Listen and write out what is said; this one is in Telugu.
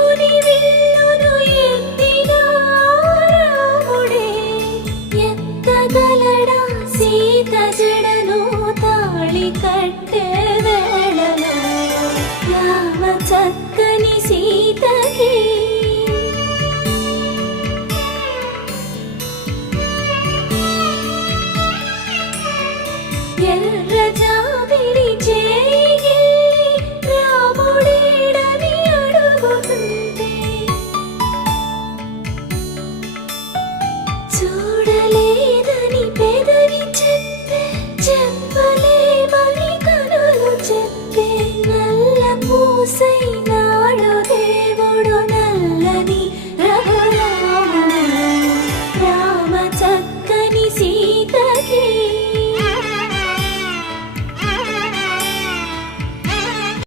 దేవుని విల్లును ఎత్తిన రాముడే ఎత్తగలడా సీత జడను తాళి కట్టే వేళలో రామ చక్కని సీతకి ఎర్ర జాబిలి చేయి రాముడేడని అడుగుతుంటే చూడలేదని పెదవి చెప్పే చెప్పలేమని కనులు చెప్పే నల్ల పూసైన